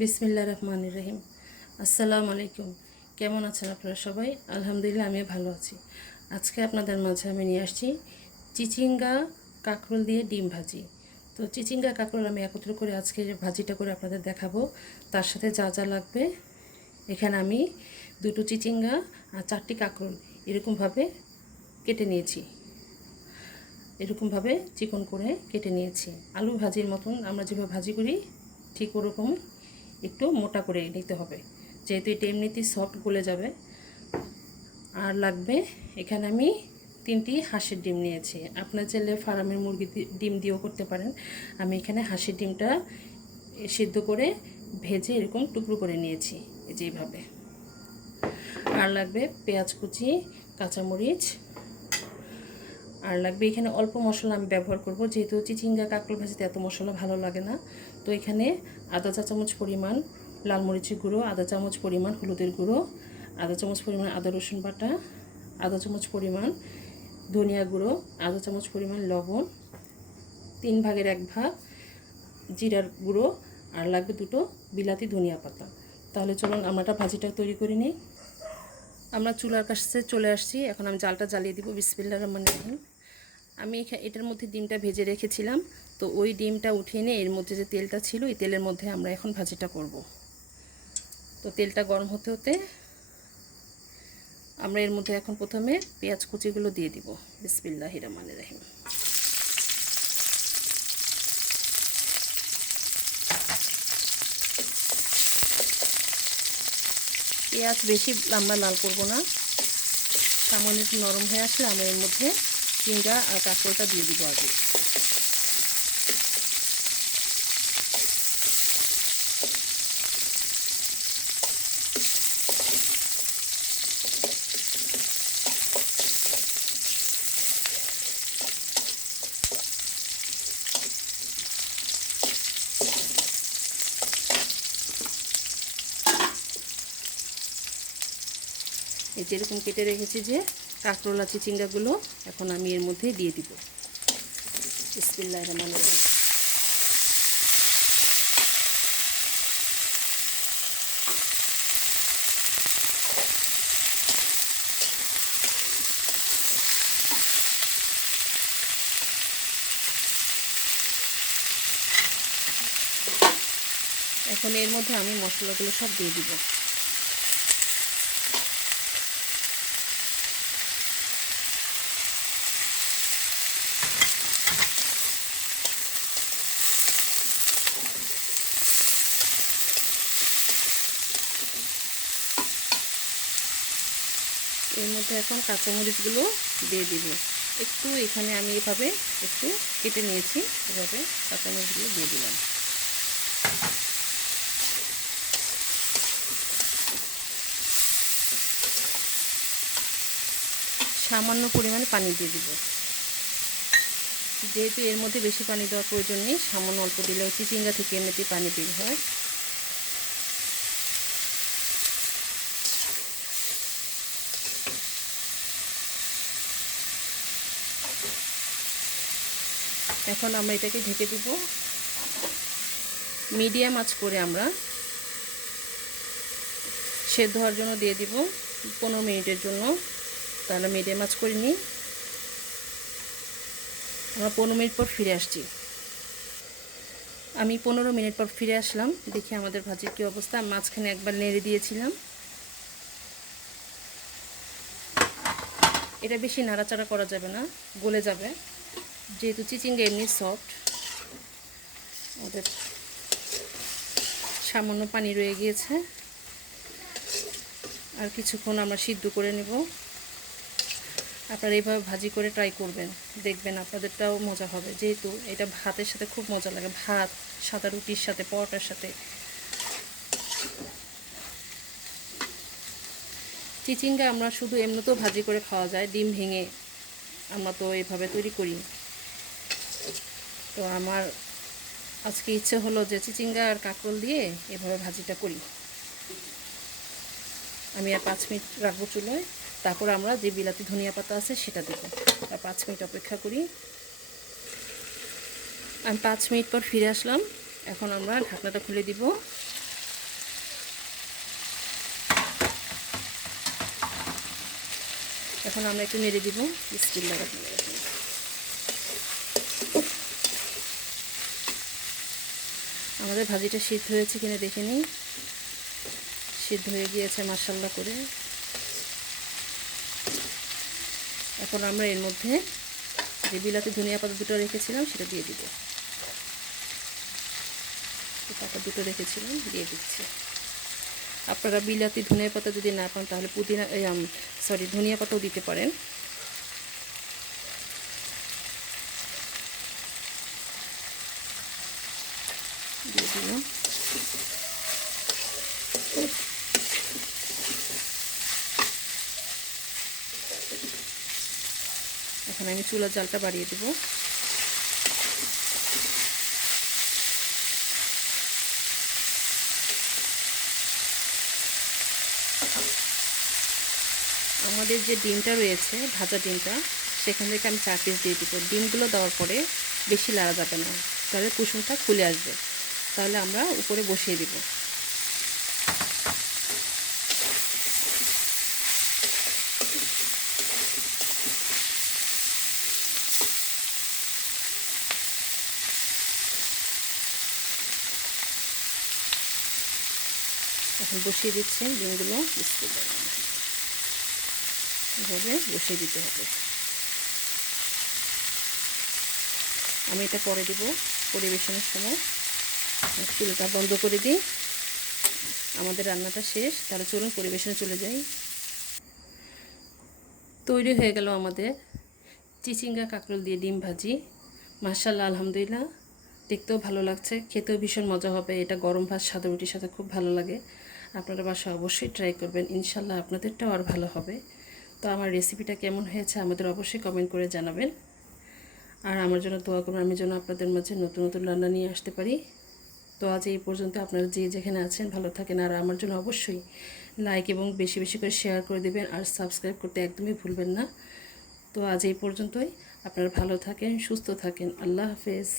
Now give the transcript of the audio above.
বিসমিল্লাহির রহমানির রহিম। আসসালামু আলাইকুম। কেমন আছেন আপনারা সবাই? আলহামদুলিল্লাহ, আমি ভালো আছি। আজকে আপনাদের মাঝে আমি নিয়ে আসছি চিচিঙ্গা কাঁকরোল দিয়ে ডিম ভাজি। তো চিচিঙ্গা কাঁকরোল আমি একত্র করে আজকে ভাজিটা করে আপনাদের দেখাবো। তার সাথে যা যা লাগবে, এখানে আমি দুটো চিচিঙ্গা আর 4টি কাঁকরোল এরকমভাবে কেটে নিয়েছি। এরকমভাবে চিকন করে কেটে নিয়েছি। আলু ভাজির মতন আমরা যেভাবে ভাজি করি ঠিক ওরকম একটু মোটা করে নিতে হবে, যেহেতু এটা এমনিতেই সফট গলে যাবে। আর লাগবে এখানে আমি 3টি হাঁসের ডিম নিয়েছি। আপনার চাইলে ফার্মের মুরগির ডিম দিয়েও করতে পারেন। আমি এখানে হাঁসের ডিমটা সিদ্ধ করে ভেজে এরকম টুকরো করে নিয়েছি, যেভাবে। আর লাগবে পেঁয়াজ কুচি, কাঁচামরিচ। আর লাগবে এখানে অল্প মশলা আমি ব্যবহার করব, যেহেতু চিচিঙ্গা কাঁকরোল ভাজিতে এত মশলা ভালো লাগে না। তো এখানে আধা চা চামচ পরিমাণ লাল মরিচের গুঁড়ো, আধা চামচ পরিমাণ হলুদের গুঁড়ো, আধা চামচ পরিমাণ আদা রসুন বাটা, আধা চামচ পরিমাণ ধনিয়া গুঁড়ো, আধা চামচ পরিমাণ লবণ, 3 ভাগের 1 ভাগ জিরার গুঁড়ো, আর লাগবে 2টো বিলাতি ধনিয়া পাতা। তাহলে চলুন আমরা ভাজিটা তৈরি করে নিই। আমরা চুলার কাছে চলে আসছি, এখন আমি জালটা জ্বালিয়ে দিব। বিসমিল্লাহির রহমানির রহিম। আমি এটার মধ্যে ডিমটা ভেজে রেখেছিলাম, তো ওই ডিমটা উঠিয়ে নিয়ে এর মধ্যে যে তেলটা ছিল এই তেলের মধ্যে আমরা এখন ভাজিটা করব। তো তেলটা গরম হতে হতে আমরা এর মধ্যে এখন প্রথমে পেঁয়াজ কুচিগুলো দিয়ে দিব। বিসমিল্লাহির রহমানির রহিম। পেঁয়াজ বেশি আমরা লাল করব না, সামান্য একটু নরম হয়ে আসলে আমরা এর মধ্যে চিংড়া আর কাঁকরোলটা দিয়ে দিব আগে। এই যেরকম কেটে রেখেছি যে কাঁকরোল আর চিচিঙ্গাগুলো এখন আমি এর মধ্যে দিয়ে দিব। বিসমিল্লাহির রহমানির রহিম। এখন এর মধ্যে আমি মশলাগুলো সব দিয়ে দিব। এর মধ্যে এখন কাঁচামরিচগুলো দিয়ে দিব। একটু এখানে আমি এভাবে একটু কেটে নিয়েছি, এভাবে কাঁচামরিচগুলো দিয়ে দিলাম। সামান্য পরিমাণে পানি দিয়ে দিব, যেহেতু এর মধ্যে বেশি পানি দেওয়ার প্রয়োজন নেই, সামান্য অল্প দিলেও চিচিঙ্গা থেকে এমনিতেই পানি বের হয়। এখন আমরা এটাকে ঢেকে দিব। মিডিয়াম আঁচ করে আমরা সেদ্ধ হওয়ার জন্য দিয়ে দিব 15 মিনিটের জন্য। তাহলে মিডিয়াম আঁচ করে নিই। আমরা 15 মিনিট পর ফিরে আসছি। আমি 15 মিনিট পর ফিরে আসলাম, দেখি আমাদের ভাজির কী অবস্থা। মাঝখানে একবার নেড়ে দিয়েছিলাম। এটা বেশি নাড়াচাড়া করা যাবে না, গলে যাবে, যেহেতু চিচিঙ্গা এমনি সফট। ওদের সামান্য পানি রয়ে গিয়েছে, আর কিছুক্ষণ আমরা সিদ্ধ করে নেব। আপনারা এইভাবে ভাজি করে ট্রাই করবেন, দেখবেন আপনাদেরটাও মজা হবে, যেহেতু এটা ভাতের সাথে খুব মজা লাগে। ভাত, সাদা রুটির সাথে, পরোটার সাথে। চিচিঙ্গা আমরা শুধু এমনিতেও ভাজি করে খাওয়া যায়, ডিম ভেঙে আমরা তো এইভাবে তৈরি করি। তো আমার আজকে ইচ্ছে হলো যে চিচিঙ্গা আর কাঁকরোল দিয়ে এভাবে ভাজিটা করি। আমি আর 5 মিনিট রাখবো চুলায়, তারপর আমরা যে বিলাতি ধনিয়া পাতা আছে সেটা দেবো। আর 5 মিনিট অপেক্ষা করি। আমি 5 মিনিট পর ফিরে আসলাম। এখন আমরা ঢাকনাটা খুলে দিব। এখন আমরা একটু নেড়ে দিব। বিসমিল্লাহ রাহমানির রাহিম। আমাদের ভাজিটা সিদ্ধ হয়েছে কিনা দেখে নিই। সিদ্ধ হয়ে গিয়েছে মাশাআল্লাহ করে। এখন আমরা এর মধ্যে যে বিলাতি ধনিয়া পাতা দুটো রেখেছিলাম সেটা দিয়ে দিব। পাতা দুটো রেখেছিলাম দিয়ে দিচ্ছি। আপনারা বিলাতি ধনিয়া পাতা যদি না পান তাহলে পুদিনা ধনিয়া পাতাও দিতে পারেন। দিয়ে দিলাম। এখন আমি চুলার জালটা বাড়িয়ে দেব। আমাদের যে ডিমটা রয়েছে ভাজা ডিমটা সেখান থেকে আমি 4 পিস দিয়ে দিব। ডিমগুলো দেওয়ার পরে বেশি লাড়া যাবে না, তাহলে কুসুমটা খুলে আসবে। তাহলে আমরা উপরে বসিয়ে দিব। এখন বসিয়ে দিচ্ছি ডিমগুলো। এভাবে বসিয়ে দিতে হবে। আমি এটা পরে দিব পরিবেশনের সময়। চুলাটা বন্ধ করে দিই। আমাদের রান্নাটা শেষ। তাহলে চলুন পরিবেশনে চলে যাই। তৈরি হয়ে গেল আমাদের চিচিঙ্গা কাঁকরোল দিয়ে ডিম ভাজি। মাশাআল্লাহ, আলহামদুলিল্লাহ। দেখতেও ভালো লাগছে, খেতেও ভীষণ মজা হবে। এটা গরম ভাত সাদা রুটির সাথে খুব ভালো লাগে। আপনারা বাসায় অবশ্যই ট্রাই করবেন, ইনশাল্লাহ আপনাদেরটাও আর ভালো হবে। তো আমার রেসিপিটা কেমন হয়েছে আমাদের অবশ্যই কমেন্ট করে জানাবেন। আর আমার জন্য দোয়া করবেন, আমি যেন আপনাদের মাঝে নতুন নতুন রান্না নিয়ে আসতে পারি। তো আজ এই পর্যন্ত। আপনারা যে যেখানে আছেন ভালো থাকেন। আর আমার জন্য অবশ্যই লাইক এবং বেশি বেশি করে শেয়ার করে দেবেন। আর সাবস্ক্রাইব করতে একদমই ভুলবেন না। তো আজ এই পর্যন্তই। আপনারা ভালো থাকেন, সুস্থ থাকেন। আল্লাহ হাফেজ।